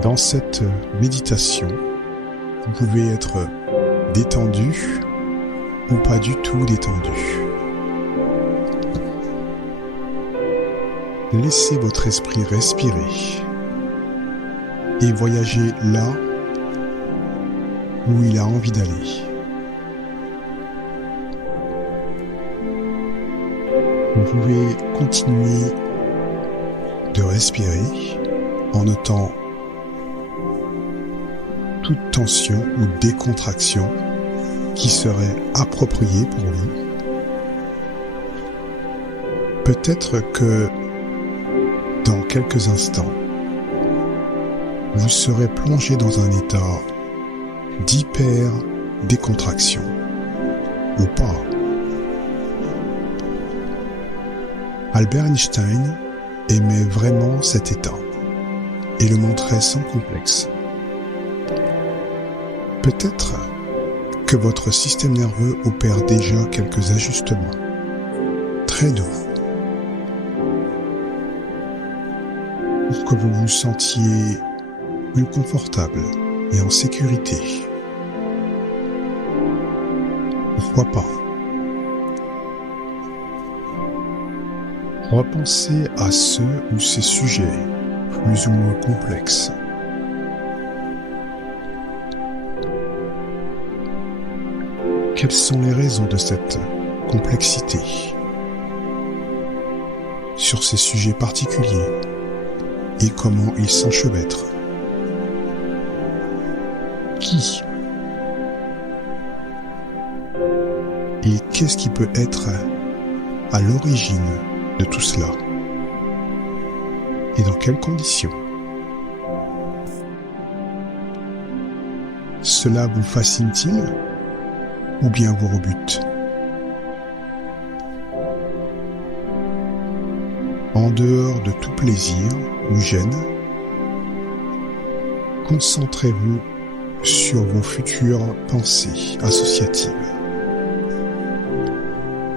Dans cette méditation, vous pouvez être détendu ou pas du tout détendu. Laissez votre esprit respirer et voyager là où il a envie d'aller. Vous pouvez continuer de respirer en notant toute tension ou décontraction qui serait appropriée pour vous. Peut-être que dans quelques instants, vous serez plongé dans un état d'hyper-décontraction, ou pas. Albert Einstein aimait vraiment cet état et le montrait sans complexe. Peut-être que votre système nerveux opère déjà quelques ajustements très doux pour que vous vous sentiez plus confortable et en sécurité. Pourquoi pas? Repensez à ce ou ces sujets plus ou moins complexes. Quelles sont les raisons de cette complexité sur ces sujets particuliers et comment ils s'enchevêtrent? Qui? Et qu'est-ce qui peut être à l'origine de tout cela? Et dans quelles conditions? Cela vous fascine-t-il ou bien vous rebute? En dehors de tout plaisir ou gêne, concentrez-vous sur vos futures pensées associatives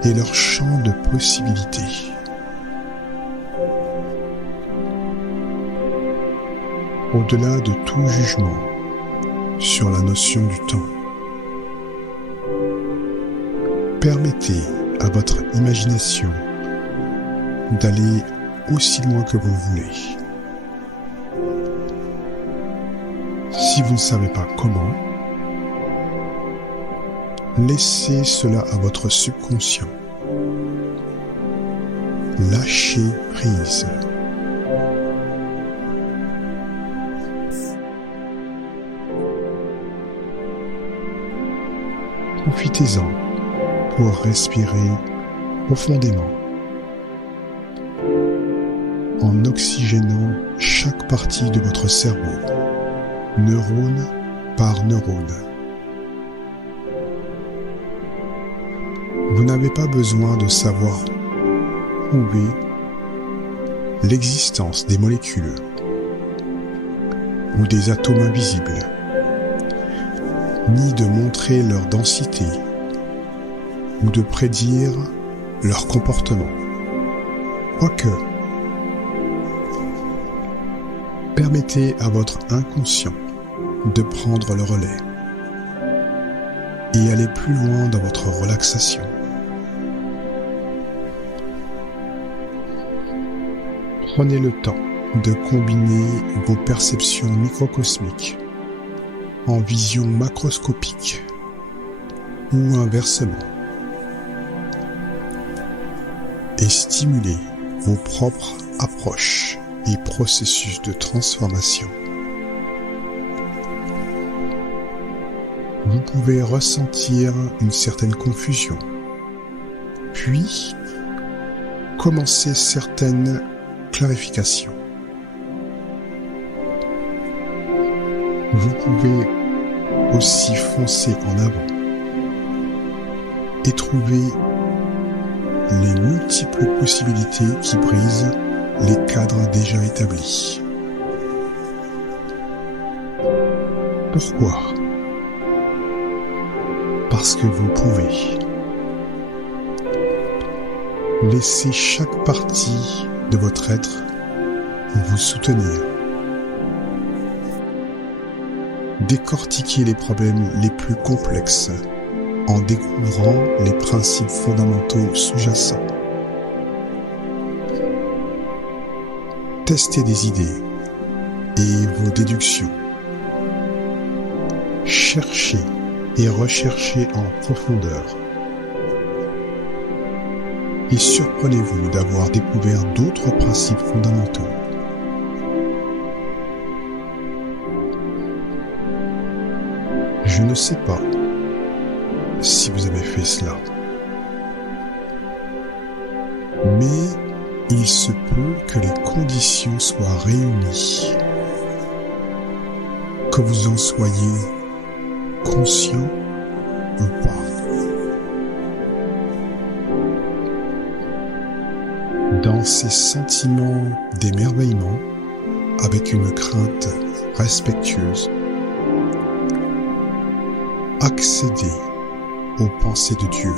et leur champ de possibilités. Au-delà de tout jugement sur la notion du temps, permettez à votre imagination d'aller aussi loin que vous voulez. Si vous ne savez pas comment, laissez cela à votre subconscient. Lâchez prise. Profitez-en pour respirer profondément en oxygénant chaque partie de votre cerveau, neurone par neurone. Vous n'avez pas besoin de savoir prouver l'existence des molécules ou des atomes invisibles, ni de montrer leur densité ou de prédire leur comportement. Quoique, permettez à votre inconscient de prendre le relais et aller plus loin dans votre relaxation. Prenez le temps de combiner vos perceptions microcosmiques en vision macroscopique ou inversement et stimulez vos propres approches et processus de transformation. Vous pouvez ressentir une certaine confusion, puis commencer certaines clarifications. Vous pouvez aussi foncer en avant et trouver les multiples possibilités qui brisent les cadres déjà établis. Pourquoi? Parce que vous pouvez. Laissez chaque partie de votre être vous soutenir. Décortiquez les problèmes les plus complexes en découvrant les principes fondamentaux sous-jacents. Testez des idées et vos déductions. Cherchez et recherchez en profondeur. Et surprenez-vous d'avoir découvert d'autres principes fondamentaux. Je ne sais pas si vous avez fait cela, mais il se peut que les conditions soient réunies, que vous en soyez conscient ou pas. Dans ces sentiments d'émerveillement, avec une crainte respectueuse, accédez aux pensées de Dieu,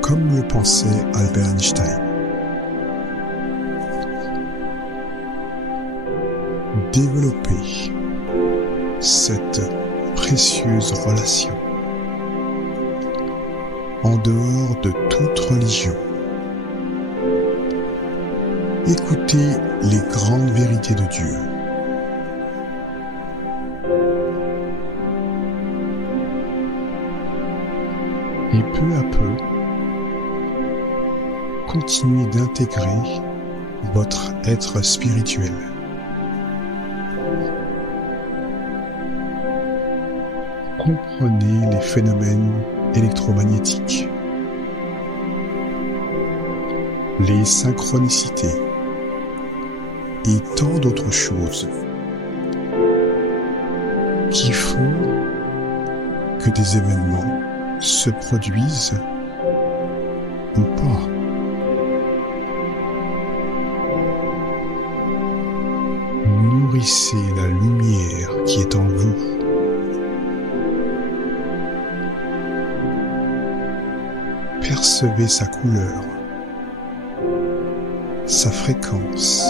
comme le pensait Albert Einstein. Développez cette précieuse relation en dehors de toute religion. Écoutez les grandes vérités de Dieu. Et peu à peu, continuez d'intégrer votre être spirituel. Comprenez les phénomènes électromagnétiques, les synchronicités et tant d'autres choses qui font que des événements se produisent ou pas. Nourrissez la lumière qui est en vous. Percevez sa couleur, sa fréquence,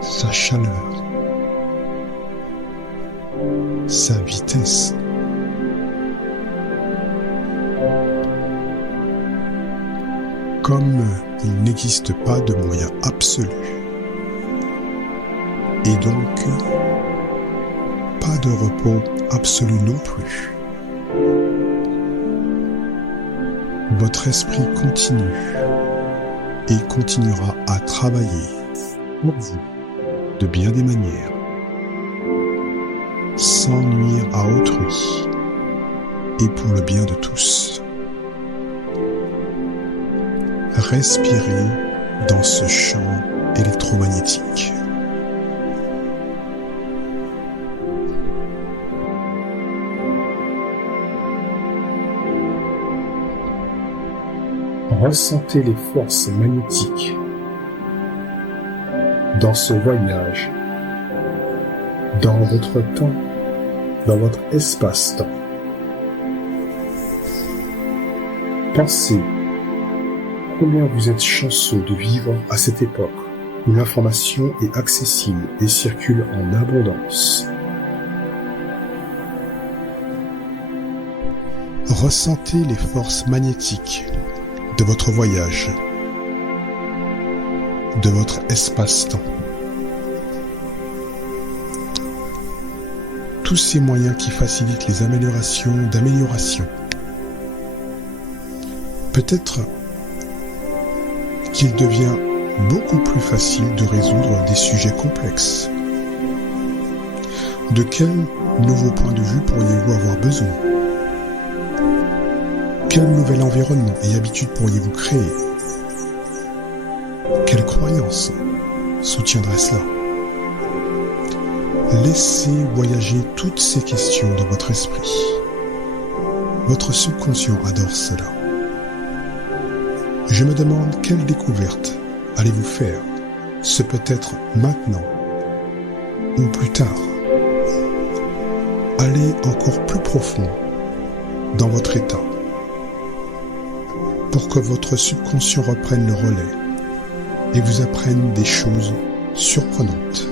sa chaleur, sa vitesse. Comme il n'existe pas de moyen absolu, et donc pas de repos absolu non plus, votre esprit continue et continuera à travailler pour vous de bien des manières, sans nuire à autrui et pour le bien de tous. Respirez dans ce champ électromagnétique. Ressentez les forces magnétiques dans ce voyage, dans votre temps, dans votre espace-temps. Pensez combien vous êtes chanceux de vivre à cette époque où l'information est accessible et circule en abondance. Ressentez les forces magnétiques de votre voyage, de votre espace-temps. Tous ces moyens qui facilitent les améliorations d'amélioration. Peut-être qu'il devient beaucoup plus facile de résoudre des sujets complexes. De quel nouveau point de vue pourriez-vous avoir besoin? Quel nouvel environnement et habitude pourriez-vous créer? Quelle croyance soutiendrait cela? Laissez voyager toutes ces questions dans votre esprit. Votre subconscient adore cela. Je me demande quelle découverte allez-vous faire, ce peut être maintenant ou plus tard. Allez encore plus profond dans votre état pour que votre subconscient reprenne le relais et vous apprenne des choses surprenante.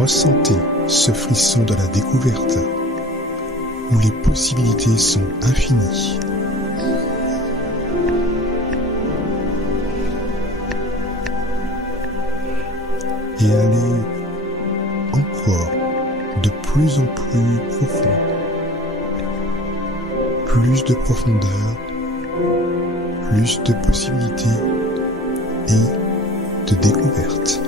Ressentez ce frisson de la découverte où les possibilités sont infinies. Et allez encore de plus en plus profond, plus de profondeur, plus de possibilités et de découvertes.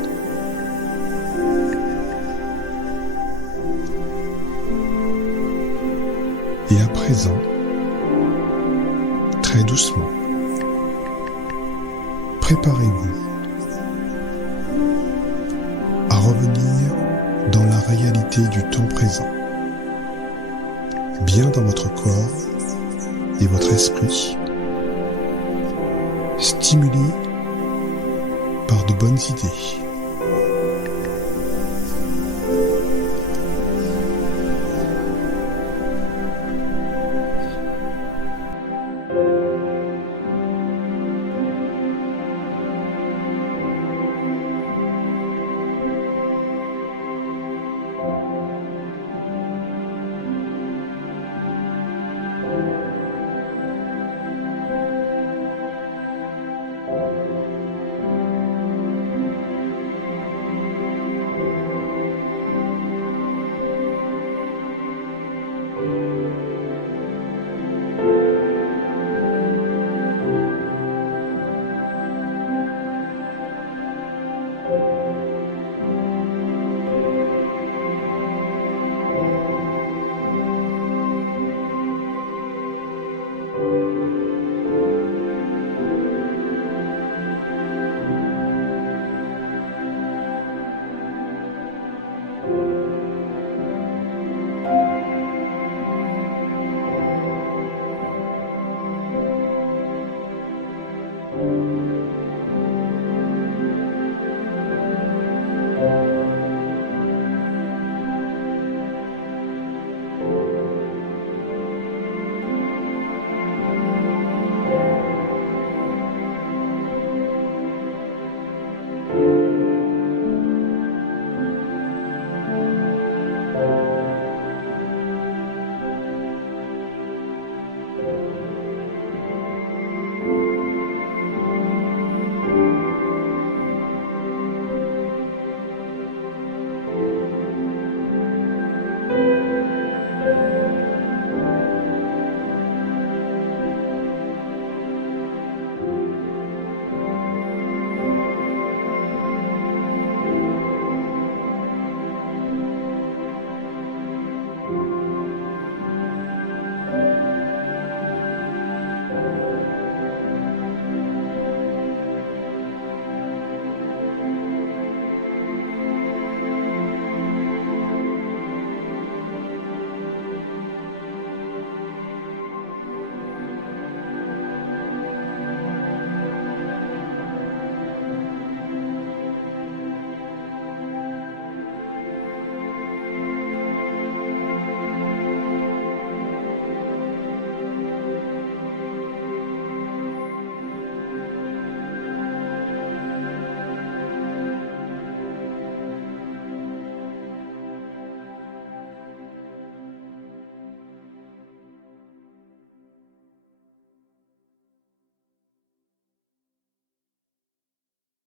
Et à présent, très doucement, préparez-vous à revenir dans la réalité du temps présent, bien dans votre corps et votre esprit, stimulé par de bonnes idées.